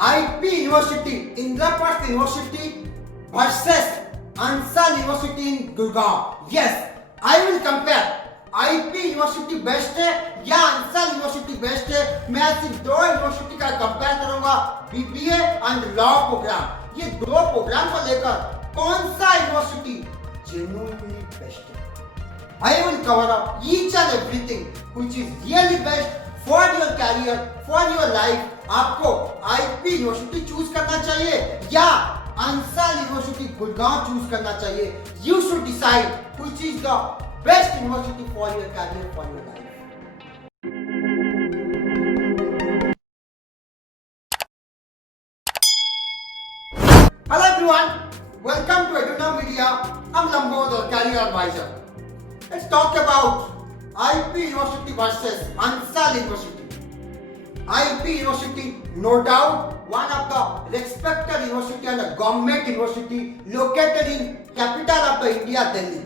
IP University, Indraprasth University versus Ansal University in Gurgaon. Yes, I will compare. IP university best है या Ansal university best है। मैं सिर्फ दो यूनिवर्सिटी का कंपेयर करूंगा, बीबीए एंड लॉ प्रोग्राम। ये दो प्रोग्राम को लेकर कौन सा यूनिवर्सिटी जेन्युइनली बेस्ट है। I will cover up each and everything which is really best for your career, for your life. आपको आईपी यूनिवर्सिटी चूज करना चाहिए या अंसल यूनिवर्सिटी गुड़गांव चूज करना चाहिए। You should decide which is the best university for your career, for your life. Hello everyone, welcome to Eduna Media. I'm Lambo, the career advisor. Let's talk about IP University versus Ansal University. IP University, no doubt, one of the respected university and a government university located in capital of the India, Delhi.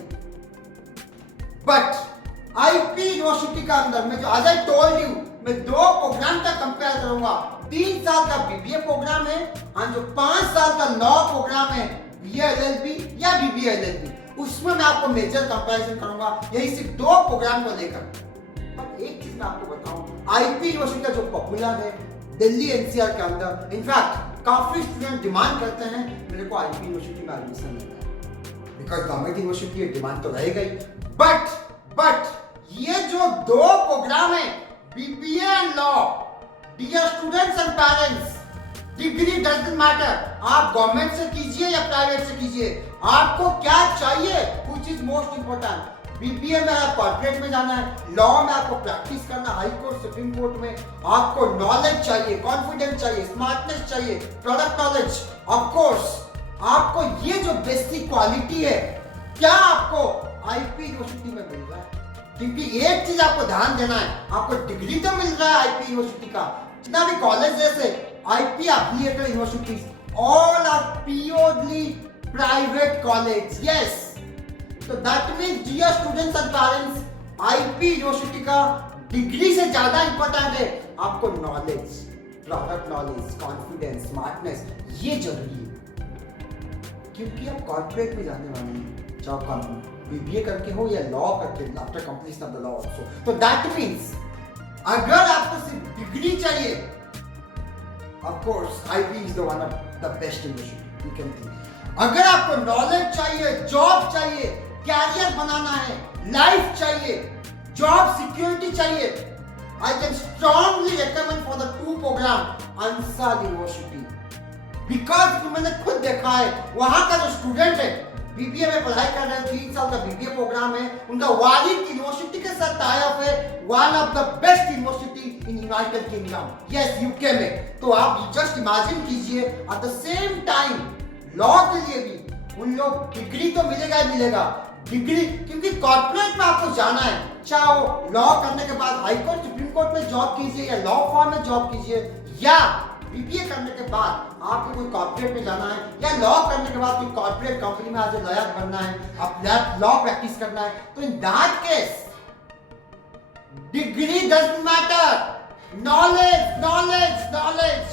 But IP university का अंदर में जो आज I told you, मैं दो programme का compare करूंगा। 3 साल का बीबीए प्रोग्राम है और जो 5 साल का लॉ प्रोग्राम है, बीए एलएलबी या बीबीए एलएलबी, उसमें मैं आपको मेजर कंपैरिजन करूंगा, यही सिर्फ दो प्रोग्राम को लेकर। पर एक चीज मैं आपको बताऊं, आईपी यूनिवर्सिटी का जो पॉपुलर है दिल्ली एनसीआर के अंदर, इनफैक्ट काफी स्टूडेंट डिमांड करते हैं मेरे को आईपी यूनिवर्सिटी में एडमिशन लेना है, बिकॉज गवर्नमेंट यूनिवर्सिटी है, डिमांड तो रहेगा ही। बट ये जो दो प्रोग्राम है BBA and law, dear students and parents, degree doesn't matter, आप गवर्नमेंट से कीजिए या प्राइवेट से कीजिए, आपको क्या चाहिए, which is most important. BBA में आप कॉर्पोरेट में जाना है, लॉ में आपको प्रैक्टिस करना, हाई कोर्ट सुप्रीम कोर्ट में आपको नॉलेज चाहिए, कॉन्फिडेंस चाहिए, स्मार्टनेस चाहिए, प्रोडक्ट नॉलेज। ऑफ कोर्स आपको ये जो बेसिक क्वालिटी है, क्या आपको आईपी यूनिवर्सिटी में मिल रहा है? क्योंकि एक चीज आपको ध्यान देना है, आपको डिग्री तो मिल रहा है आईपी यूनिवर्सिटी का, जितना भी कॉलेज जैसे IP affiliated universities, all are purely private college. Yes, तो that means dear students and parents, IP university का डिग्री से ज्यादा इंपॉर्टेंट है आपको knowledge, product knowledge, confidence, smartness, ये जरूरी है। क्योंकि आप कॉर्पोरेट में जाने वाले हैं, चाहे बीबीए करके हो या लॉ करके, after completion of the law also. तो दैट मींस अगर आपको सिर्फ डिग्री चाहिए, of course IP is the one of the best university you can think. अगर आपको नॉलेज चाहिए, जॉब चाहिए, कैरियर बनाना है, लाइफ चाहिए, जॉब सिक्योरिटी चाहिए, I can strongly recommend for the two program Ansal university, because मैंने खुद देखा है वहां का जो स्टूडेंट है, बीबीए में पढ़ाई कर रहे हैं, 3 साल का बीबीए प्रोग्राम है, उनका वालिद यूनिवर्सिटी के साथ टाई अप है, one of the best university in United kingdom, yes UK में। तो आप जस्ट इमेजिन कीजिए, eight the same time law के लिए भी उन लोग डिग्री तो मिलेगा ही मिलेगा, डिग्री, क्योंकि कॉर्पोरेट में आपको जाना है, चाहे वो लॉ करने के बाद हाई कोर्ट सुप्रीम कोर्ट में जॉब कीजिए या लॉ फर्म में जॉब कीजिए, या बीबीए करने के बाद आपको कोई कॉर्पोरेट में जाना है, या लॉ करने के बाद कोई कॉर्पोरेट कंपनी में आज लॉयर बनना है, आप लॉ प्रैक्टिस करना है, तो in that case degree doesn't matter, knowledge knowledge knowledge.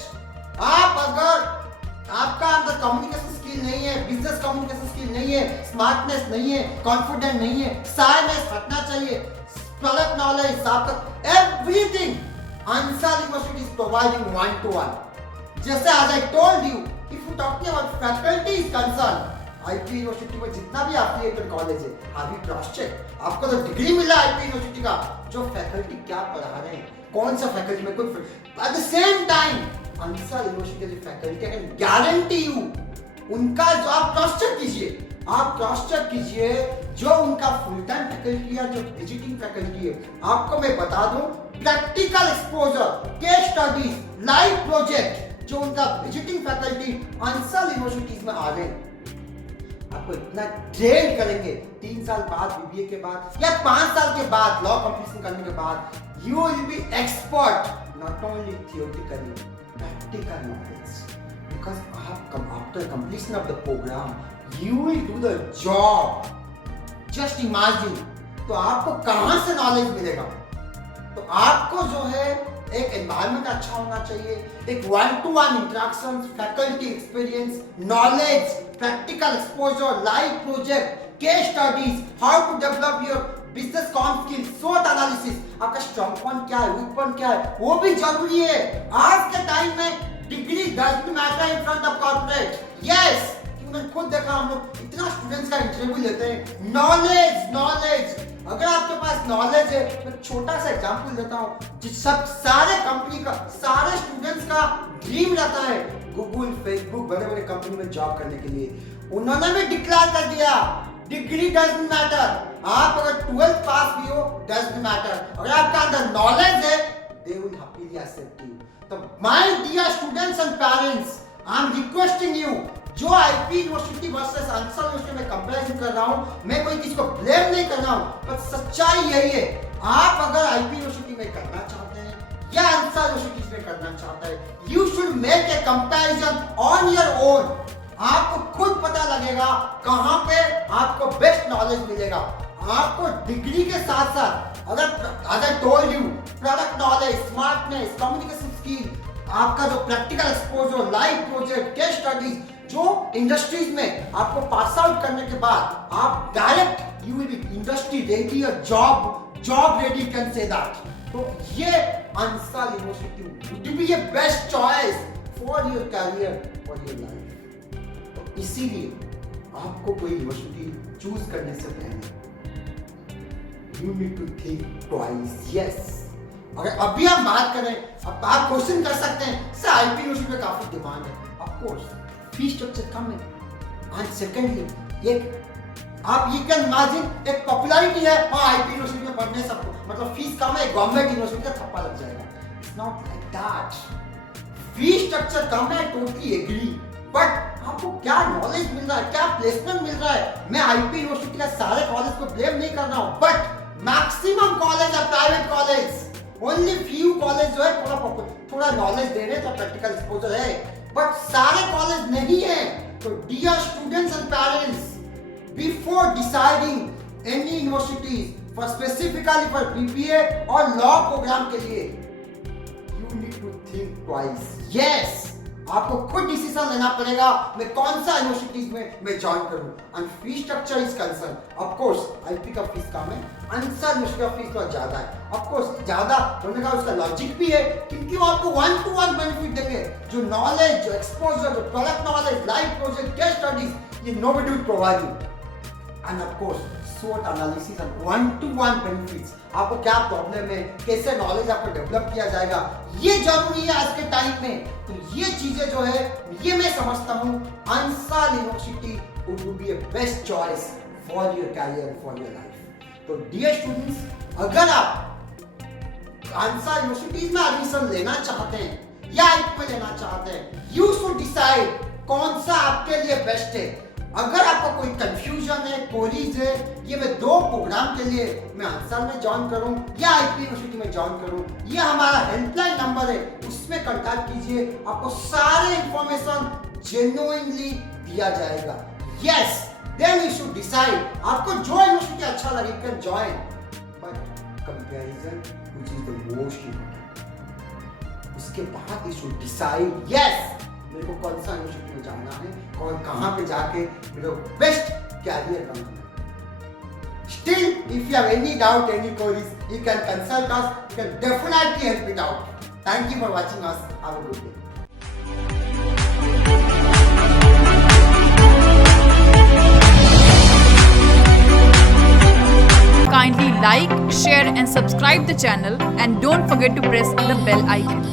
आप अगर आपका अंदर कम्युनिकेशन स्किल नहीं है, बिजनेस कम्युनिकेशन स्किल नहीं है, स्मार्टनेस नहीं है, कॉन्फिडेंट नहीं है, साइनेस हटना चाहिए, प्रोडक्ट नॉलेज, आपका everything Ansal university is providing 1-to-1। जैसे आज I told you, if you talking about faculty is concern, IP university में जितना भी एफिलिएटेड कॉलेज है, अभी क्रॉस चेक, आपको तो डिग्री मिला आईपी यूनिवर्सिटी का, जो फैकल्टी क्या पढ़ा रहे हैं, कौन सा फैकल्टी में, कोई at the same time Ansal university की फैकल्टी कैन गारंटी यू, उनका जो आप क्रॉस चेक कीजिए, आप क्रॉस चेक कीजिए, जो उनका फुल टाइम फैकल्टी है, जो विजिटिंग फैकल्टी है, आपको मैं बता दूं, practical exposure, case studies, live project, जो उनका विजिटिंग फैकल्टी अंसाल यूनिवर्सिटीज में आ रहे हैं, आपको इतना ट्रेन करेंगे 3 साल बाद बीबीए के बाद या 5 साल के बाद लॉ कंप्लीशन करने के बाद, you will be expert not only theoretically, practical knowledge, because after completion of the program you will do the job. Just imagine, तो आपको कहां से नॉलेज मिलेगा? तो आपको जो है एक एनवायरनमेंट अच्छा होना चाहिए, एक 1-to-1 interaction, faculty experience, knowledge, practical exposure, live project, case studies, how to develop your business com skill, SWOT analysis, आपका स्ट्रॉन्ग पॉइंट क्या है, वीक पॉइंट क्या है, वो भी जरूरी है। आज के टाइम में degree doesn't matter in front of corporate. Yes, मैंने खुद देखा, हम लोग इतना स्टूडेंट्स का इंटरव्यू लेते हैं। नॉलेज, अगर आपके पास नॉलेज है, मैं छोटा सा एग्जांपल देता हूँ, जिस सब सारे कंपनी का, सारे स्टूडेंट्स का ड्रीम रहता है गूगल, फेसबुक, बड़े बड़े कंपनी में जॉब करने के लिए। उन्होंने भी डिक्लेयर कर दिया डिग्री डजंट मैटर। आप अगर 12th पास भी हो, डजंट मैटर, अगर आपका अंदर नॉलेज है, they will happily accept you. तो my dear students and parents, I am requesting you, जो IP university versus Ansal university में कंपैरिजन कर रहा हूं, मैं कोई किसी को ब्लेम नहीं कर रहा हूं, पर सच्चाई यही है। आप अगर आईपी यूनिवर्सिटी में करना चाहते हैं या आंसर यूनिवर्सिटी में करना चाहते हैं, you should make a comparison on your own. आपको खुद पता लगेगा कहां पे आपको बेस्ट नॉलेज मिलेगा। आपको डिग्री के साथ साथ अगर told you product knowledge, smartness, communication skill, आपका जो practical exposure, live project, case studies, जो इंडस्ट्रीज में आपको पास आउट करने के बाद आप direct you will be industry ready और job ready, can say that. तो ये Ansal university would be a best choice for your career, for your life. तो इसीलिए आपको कोई यूनिवर्सिटी चूज करने से पहले you need to think twice. Yes, अगर अभी आप बात करें, अब आप क्वेश्चन कर सकते हैं सर आईपी यूनिवर्सिटी में काफी डिमांड है। ऑफ कोर्स फीस स्ट्रक्चर कम है, एंड सेकेंडली एक आप ये कैन इमेजिन एक पॉपुलैरिटी है, हाँ आईपी यूनिवर्सिटी में पढ़ने सबको, मतलब फीस कम है, गवर्नमेंट यूनिवर्सिटी का थप्पा लग जाएगा। It's not like that. Fees structure कम है, टोटली एग्री, बट आपको क्या नॉलेज मिल रहा है, क्या प्लेसमेंट मिल रहा है। मैं आईपी यूनिवर्सिटी का सारे कॉलेज को ब्लेम नहीं कर रहा हूँ, बट मैक्सिमम कॉलेज है private college, only few college जो है थोड़ा नॉलेज दे रहे हैं, तो प्रैक्टिकल एक्सपोजर है, बट सारे कॉलेज नहीं है। तो dear students and parents, before deciding any universities for specifically for BBA और लॉ प्रोग्राम के लिए, you need to think twice. Yes, आपको खुद डिसीजन लेना पड़ेगा मैं कौन सा यूनिवर्सिटीज में मैं ज्वाइन करूं। And fees structure is concern, of course IP का फीस कम है, आंसर यूनिवर्सिटी का फीस थोड़ा ज्यादा है। ऑफ कोर्स ज्यादा होने का उसका लॉजिक भी है, क्योंकि वो आपको 1-to-1 बेनिफिट देंगे। जो नॉलेज, जो एक्सपोजर, जो product knowledge, live project, case studies, ये nobody will provide you. And of course SWOT analysis and 1-to-1 benefits, आपको क्या प्रॉब्लम है, कैसे नॉलेज आपको डेवलप किया जाएगा, ये जरूरी है आज के टाइम में। तो ये चीजें जो है, ये मैं समझता हूँ Ansal university would be a best choice for your career, for your life. तो डियर स्टूडेंट्स, अगर आप अंसाल यूनिवर्सिटीज में एडमिशन लेना चाहते हैं या आईपी में लेना चाहते हैं, यू शुड डिसाइड कौन सा आपके लिए बेस्ट है। अगर आपको कोई कंफ्यूजन है, क्वेरीज है, ये मैं 2 प्रोग्राम के लिए मैं अंसाल में ज्वाइन करूं या आईपी यूनिवर्सिटी में ज्वाइन करूं, ये हमारा हेल्पलाइन नंबर है, उसमें कांटेक्ट कीजिए, आपको सारे इंफॉर्मेशन जेन्युइनली दिया जाएगा। Yes, then you should decide, आपको जो यूनिवर्सिटी अच्छा लगे you can join, but comparison which is the most important. उसके बाद यू शुड डिसाइड, यस मेरे को कौन सा यूनिवर्सिटी में जाना है, कौन कहाँ पे जाके मेरे को बेस्ट कैरियर बनाना है। Still, if you have any doubt, any queries, you can consult us. You can definitely help it out. Thank you for watching us. Have a good day. Kindly like, share and subscribe the channel, and don't forget to press the bell icon.